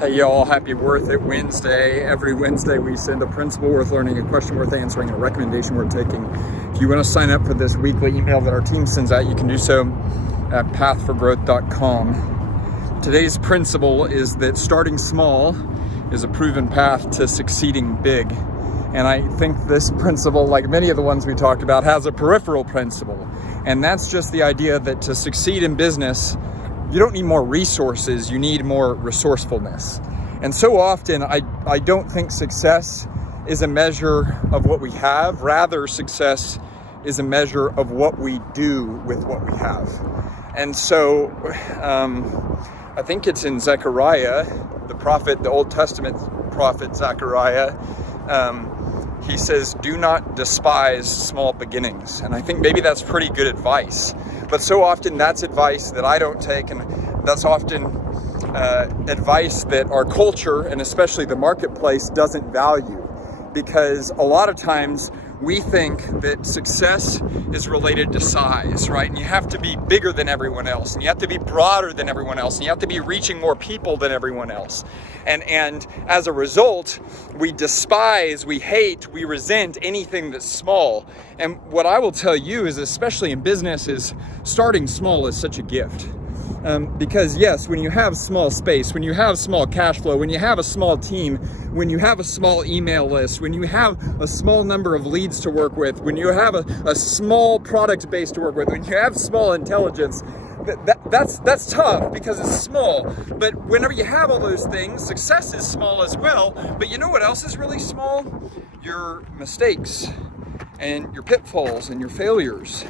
Hey y'all, happy Worth It Wednesday. Every Wednesday we send a principle worth learning, a question worth answering, and a recommendation worth taking. If you want to sign up for this weekly email that our team sends out, you can do so at pathforgrowth.com. Today's principle is that starting small is a proven path to succeeding big. And I think this principle, like many of the ones we talked about, has a peripheral principle. And that's just the idea that to succeed in business, you don't need more resources, you need more resourcefulness. And so often, I don't think success is a measure of what we have. Rather, success is a measure of what we do with what we have. And so, I think it's in Zechariah, the prophet, the Old Testament prophet Zechariah, he says, do not despise small beginnings. And I think maybe that's pretty good advice. But so often that's advice that I don't take, and that's often advice that our culture, and especially the marketplace, doesn't value. Because a lot of times we think that success is related to size, right? And you have to be bigger than everyone else, and you have to be broader than everyone else, and you have to be reaching more people than everyone else. And as a result, we despise, we hate, we resent anything that's small. And what I will tell you is, especially in business, is starting small is such a gift. Because yes, when you have small space, when you have small cash flow, when you have a small team, when you have a small email list, when you have a small number of leads to work with, when you have a small product base to work with, when you have small intelligence, that's tough because it's small. But whenever you have all those things, success is small as well. But you know what else is really small? Your mistakes and your pitfalls and your failures.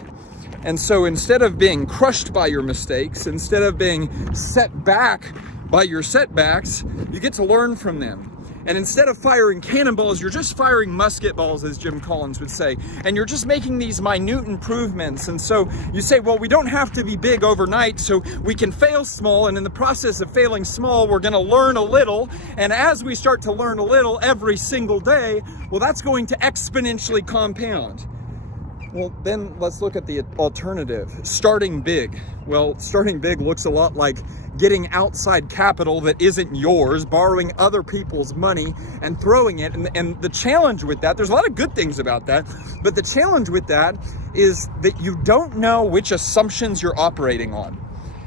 And so instead of being crushed by your mistakes, instead of being set back by your setbacks, you get to learn from them. And instead of firing cannonballs, you're just firing musket balls, as Jim Collins would say. And you're just making these minute improvements. And so you say, well, we don't have to be big overnight, so we can fail small. And in the process of failing small, we're going to learn a little. And as we start to learn a little every single day, well, that's going to exponentially compound. Well, then let's look at the alternative, starting big. Well, starting big looks a lot like getting outside capital that isn't yours, borrowing other people's money and throwing it. And the challenge with that, there's a lot of good things about that, but the challenge with that is that you don't know which assumptions you're operating on.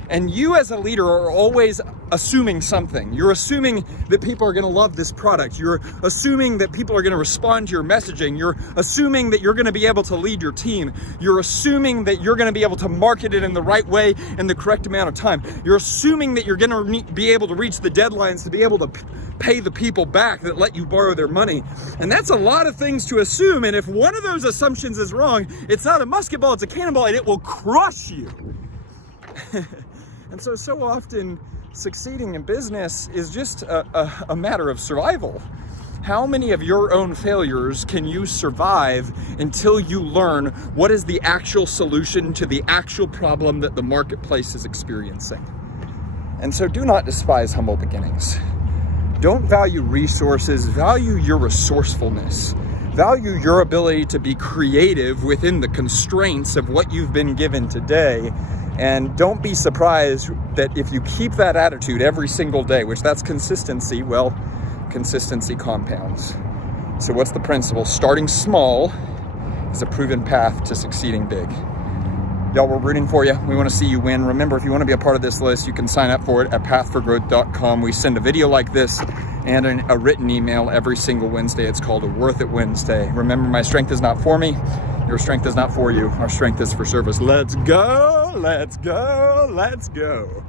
And you as a leader are always assuming something. You're assuming that people are going to love this product. You're assuming that people are going to respond to your messaging. You're assuming that you're going to be able to lead your team. You're assuming that you're going to be able to market it in the right way in the correct amount of time. You're assuming that you're going to be able to reach the deadlines to be able to pay the people back that let you borrow their money. And that's a lot of things to assume. And if one of those assumptions is wrong, it's not a musket ball, it's a cannonball, and it will crush you. And so often succeeding in business is just a matter of survival. How many of your own failures can you survive until you learn what is the actual solution to the actual problem that the marketplace is experiencing? And so do not despise humble beginnings. Don't value resources, value your resourcefulness. Value your ability to be creative within the constraints of what you've been given today. And don't be surprised that if you keep that attitude every single day, which that's consistency, well, consistency compounds. So what's the principle? Starting small is a proven path to succeeding big. Y'all, we're rooting for you. We want to see you win. Remember, if you want to be a part of this list, you can sign up for it at pathforgrowth.com. We send a video like this and a written email every single Wednesday. It's called a Worth It Wednesday. Remember, my strength is not for me. Your strength is not for you. Our strength is for service. Let's go, let's go, let's go.